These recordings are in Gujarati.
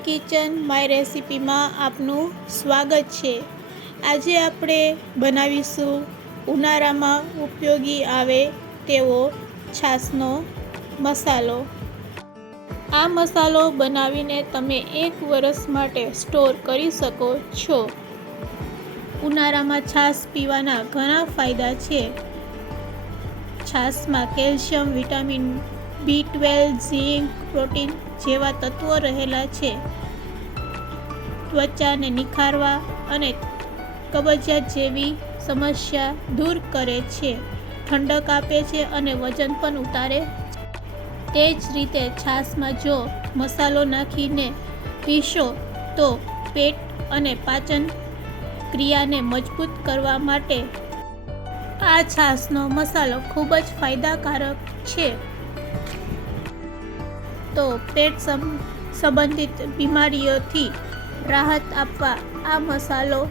માય કિચન, માય રેસિપીમાં આપનું સ્વાગત છે. આજે આપણે બનાવીશું ઉનાળામાં ઉપયોગી આવે તેવો છાશનો મસાલો. આ મસાલો બનાવીને તમે એક વર્ષ માટે સ્ટોર કરી શકો છો. ઉનાળામાં છાશ પીવાના ઘણા ફાયદા છે. છાશમાં calcium, vitamin B twelve, zinc, protein જેવા તત્વો રહેલા છે. ત્વચાને નિખારવા અને કબજિયાત જેવી સમસ્યા દૂર કરે છે. ઠંડક આપે છે અને વજન પણ ઉતારે તે જ રીતે છાશમાં જો મસાલો નાખીને પીશો, તો પેટ અને પાચન ક્રિયાને મજબૂત કરવા માટે આ છાશનો મસાલો ખૂબ જ ફાયદાકારક છે. તો પેટ સંબંધિત બીમારીઓથી રાહત આપવા આ મસાલો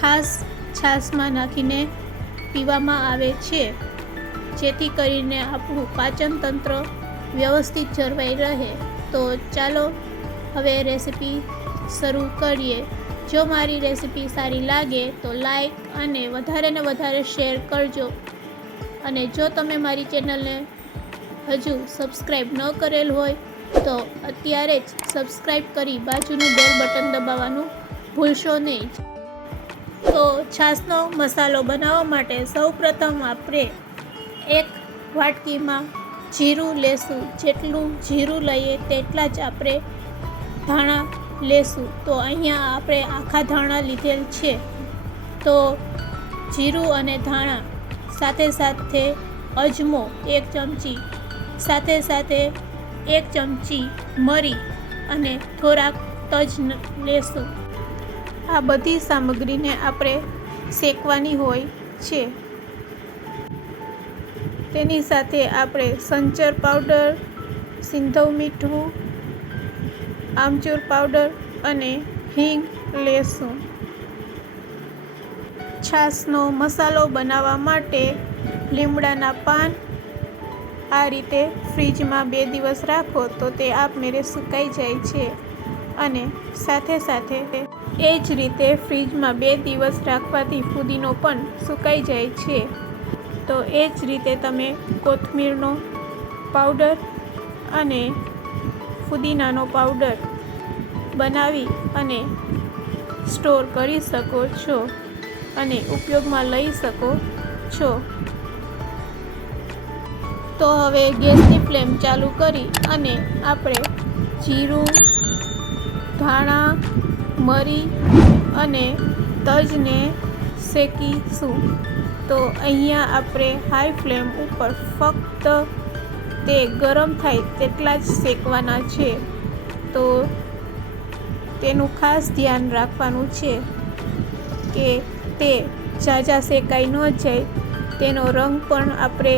ખાસ છાશમાં નાખીને પીવામાં આવે છે. જેથી કરીને આપણું પાચન તંત્ર વ્યવસ્થિત જળવાઈ રહે. તો ચાલો હવે રેસીપી શરૂ કરીએ. જો મારી રેસીપી સારી લાગે તો લાઈક અને વધારે ને વધારે શેર કરજો. અને જો તમે મારી ચેનલને હજુ સબસ્ક્રાઈબ ન કરેલ હોય તો અત્યારે જ સબસ્ક્રાઈબ કરી બાજુનું બેલ બટન દબાવવાનું ભૂલશો નહીં. તો છાશનો મસાલો બનાવવા માટે સૌપ્રથમ આપણે એક વાટકીમાં જીરું લેશું. જેટલું જીરું લઈએ તેટલા જ આપણે ધાણા લેશું. તો અહીંયા આપણે આખા ધાણા લીધેલ છે. તો જીરું અને ધાણા સાથે સાથે અજમો એક ચમચી સાથે સાથે એક ચમચી મરી અને થોડાક તજ લેશું. આ બધી સામગ્રીને આપણે શેકવાની હોય છે. તેની સાથે આપણે સંચર પાવડર, સિંધવ મીઠું, આમચૂર પાવડર અને હિંગ લેશું. છાશનો મસાલો બનાવવા માટે લીમડાના પાન આ રીતે ફ્રીજમાં બે દિવસ રાખો તો તે આપમેળે સુકાઈ જાય છે. અને સાથે સાથે એ જ રીતે ફ્રીજમાં બે દિવસ રાખવાથી ફુદીનો પણ સુકાઈ જાય છે. તો એ જ રીતે તમે કોથમીરનો પાવડર અને ફુદીનાનો પાવડર બનાવી અને સ્ટોર કરી શકો છો અને ઉપયોગમાં લઈ શકો છો. તો હવે ગેસની ફ્લેમ ચાલુ કરી અને આપણે જીરું, ધાણા, મરી અને તજને શેકીશું. તો અહીંયા આપણે હાઈ ફ્લેમ ઉપર ફક્ત તે ગરમ થાય તેટલા જ શેકવાના છે. તો તેનું ખાસ ધ્યાન રાખવાનું છે કે તે ઝાઝા શેકાઈ ન જાય. તેનો રંગ પણ આપણે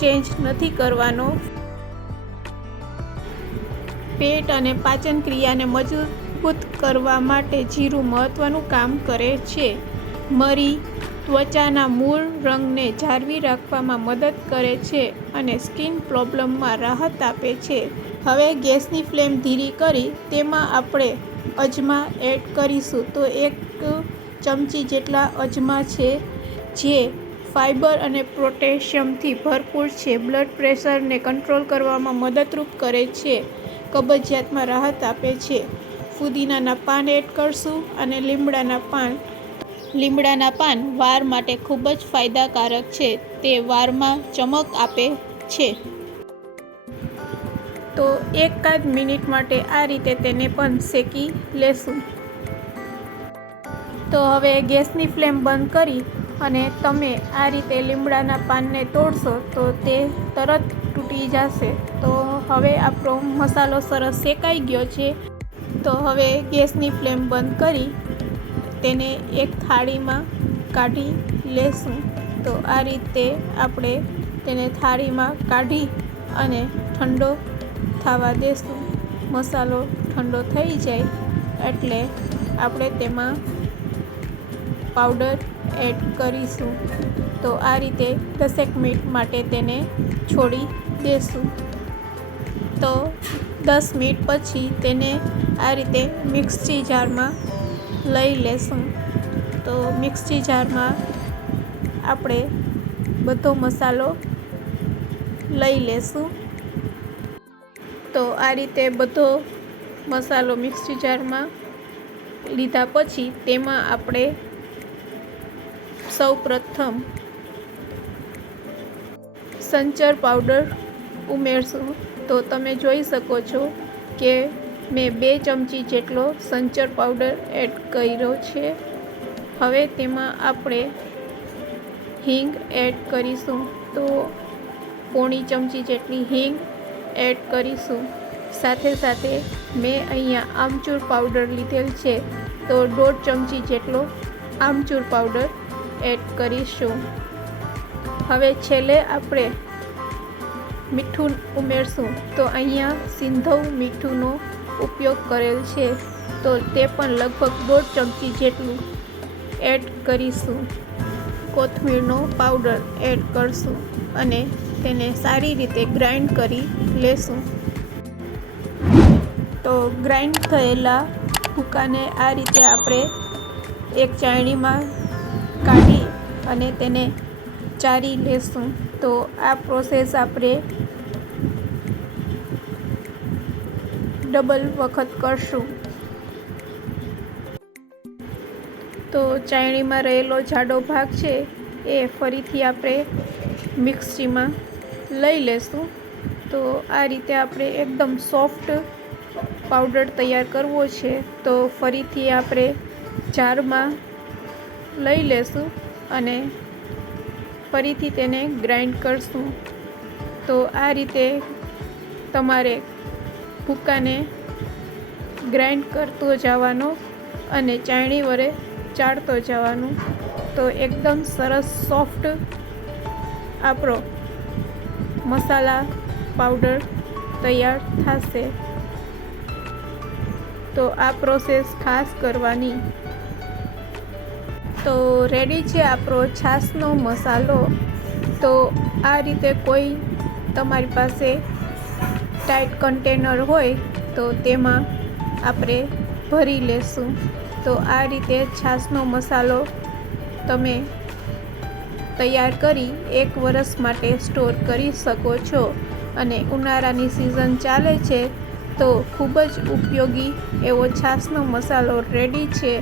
ચેન્જ નથી કરવાનો. પેટ અને પાચન ક્રિયાને મજબૂત કરવા માટે જીરું મહત્ત્વનું કામ કરે છે. મરી ત્વચાના મૂળ રંગને જાળવી રાખવામાં મદદ કરે છે અને સ્કિન પ્રોબ્લેમમાં રાહત આપે છે. હવે ગેસની ફ્લેમ ધીરી કરી, તેમાં આપણે અજમા એડ કરીશું. તો એક ચમચી જેટલા અજમા છે, જે ફાઇબર અને પોટેશિયમથી ભરપૂર છે. બ્લડ પ્રેશરને કંટ્રોલ કરવામાં મદદરૂપ કરે છે. કબજિયાતમાં રાહત આપે છે. ફુદીનાના પાન એડ કરશું અને લીમડાના પાન લીમડાના પાન વાર માટે ખૂબ જ ફાયદાકારક છે. તે વારમાં ચમક આપે છે. તો એકાદ મિનિટ માટે આ રીતે તેને પણ શેકી લેશું. તો હવે ગેસની ફ્લેમ બંધ કરી અને તમે આ રીતે લીમડાના પાનને તોડશો તો તે તરત તૂટી જશે. તો હવે આપણો મસાલો સરસ શેકાઈ ગયો છે. તો હવે ગેસની ફ્લેમ બંધ કરી તેને એક થાળીમાં કાઢી લેશું. તો આ રીતે આપણે તેને થાળીમાં કાઢી અને ઠંડો થવા દેશું. મસાલો ઠંડો થઈ જાય એટલે આપણે તેમાં પાવડર એડ કરીશું. તો આ રીતે દસેક મિનિટ માટે તેને છોડી દેશું. તો દસ મિનિટ પછી તેને આ રીતે મિક્સી જારમાં લઈ લેશું. તો મિક્સી જારમાં આપણે બધો મસાલો લઈ લેશું. તો આ રીતે બધો મસાલો મિક્સી જારમાં લીધા પછી તેમાં આપણે સૌ પ્રથમ સંચર પાવડર ઉમેરશું. તો તમે જોઈ શકો છો કે મેં બે ચમચી જેટલો સંચર પાવડર એડ કર્યો છે. હવે તેમાં આપણે હિંગ એડ કરીશું. તો પોણી ચમચી જેટલી હિંગ એડ કરીશું. સાથે સાથે મેં અહીંયા આમચૂર પાવડર લીધેલ છે. તો દોઢ ચમચી જેટલો આમચૂર પાવડર એડ કરીશું. હવે છેલ્લે આપણે મીઠું ઉમેરશું. તો અહીંયા સિંધવ મીઠુંનો ઉપયોગ કરેલ છે. તો તે પણ લગભગ દોઢ ચમચી જેટલું એડ કરીશું. કોથમીરનો પાવડર એડ કરશું અને તેને સારી રીતે ગ્રાઇન્ડ કરી લેશું. તો ગ્રાઇન્ડ થયેલા ભૂકાને આ રીતે આપણે એક ચાળણીમાં કાઢી અને તેને ચારી લેશું. તો આ પ્રોસેસ આપણે ડબલ વખત કરશું. તો ચાયણીમાં રહેલો જાડો ભાગ છે, એ ફરીથી આપણે મિક્સીમાં લઈ લેશું. તો આ રીતે આપણે એકદમ સોફ્ટ પાવડર તૈયાર કરવો છે, તો ફરીથી આપણે જારમાં લઈ લેશું. અને ફરીથી તેને ગ્રાઇન્ડ કરશું. તો આ રીતે તમારે ભૂકાને ગ્રાઇન્ડ કરતો જવાનો અને ચાયણી વડે ચાળતો જવાનું. તો એકદમ સરસ સોફ્ટ આપણો મસાલા પાવડર તૈયાર થશે. તો આ પ્રોસેસ ખાસ કરવાની. તો રેડી છે આપણો છાશનો મસાલો. તો આ રીતે કોઈ તમારી પાસે ટાઈટ કન્ટેનર હોય, તો તેમાં આપણે ભરી લેશું. તો આ રીતે છાશનો મસાલો તમે તૈયાર કરી એક વરસ માટે સ્ટોર કરી શકો છો. અને ઉનાળાની સિઝન ચાલે છે, તો ખૂબ જ ઉપયોગી એવો છાશનો મસાલો રેડી છે.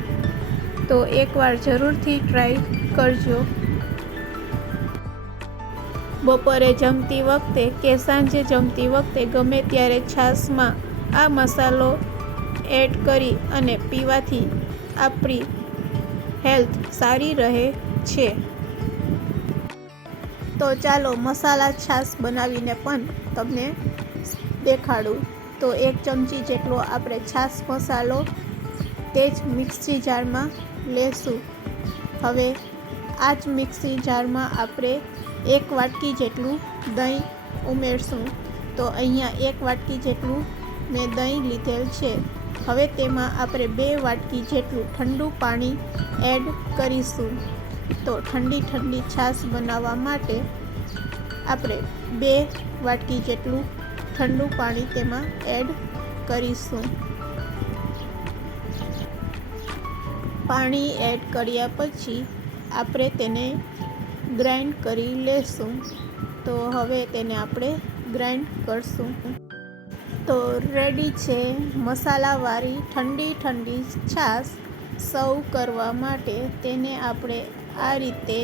તો એકવાર જરૂરથી ટ્રાય કરજો. બપોરે જમતી વખતે કે સાંજે જમતી વખતે ગમે ત્યારે છાશમાં આ મસાલો એડ કરી અને પીવાથી આપણી હેલ્થ સારી રહે છે. તો ચાલો મસાલા છાશ બનાવીને પણ તમને દેખાડું. તો એક ચમચી જેટલો આપણે છાશ મસાલો તે જ મિક્સી જારમાં લેશું. હવે આ જ મિક્સી જારમાં આપણે એક વાટકી જેટલું દહીં ઉમેરશું. તો અહીંયા એક વાટકી જેટલું મેં દહીં લીધેલ છે. હવે તેમાં આપણે બે વાટકી જેટલું ઠંડુ પાણી એડ કરીશું. તો ઠંડી ઠંડી છાશ બનાવવા માટે આપણે બે વાટકી જેટલું ઠંડુ પાણી તેમાં એડ કરીશું. પાણી એડ કર્યા પછી આપણે તેને ગ્રાઇન્ડ કરી લેશું. તો હવે તેને આપણે ગ્રાઇન્ડ કરશું. તો રેડી છે મસાલાવાળી ઠંડી ઠંડી છાશ સર્વ કરવા માટે તેને આપણે આ રીતે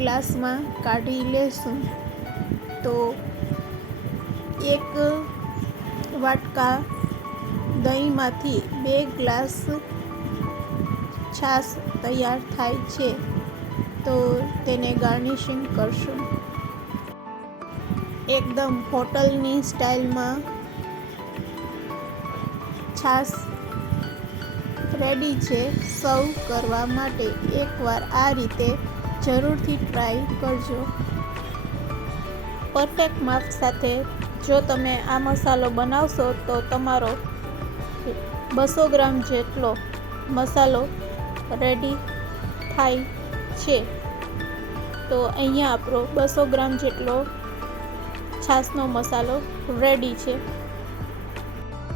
ગ્લાસમાં કાઢી લેશું. તો એક વાટકા દહીંમાંથી બે ગ્લાસ છાશ તૈયાર થાય છે, તો તેને ગાર્નિશિંગ કરશું. એકદમ હોટલની સ્ટાઇલમાં છાશ રેડી છે સર્વ કરવા માટે. એકવાર આ રીતે જરૂરથી ટ્રાય કરજો. પરફેક્ટ માપ સાથે જો તમે આ મસાલો બનાવશો તો તમારો બસો ગ્રામ જેટલો મસાલો રેડી થાય છે. તો અહીંયા આપણો બસો ગ્રામ જેટલો છાશનો મસાલો રેડી છે.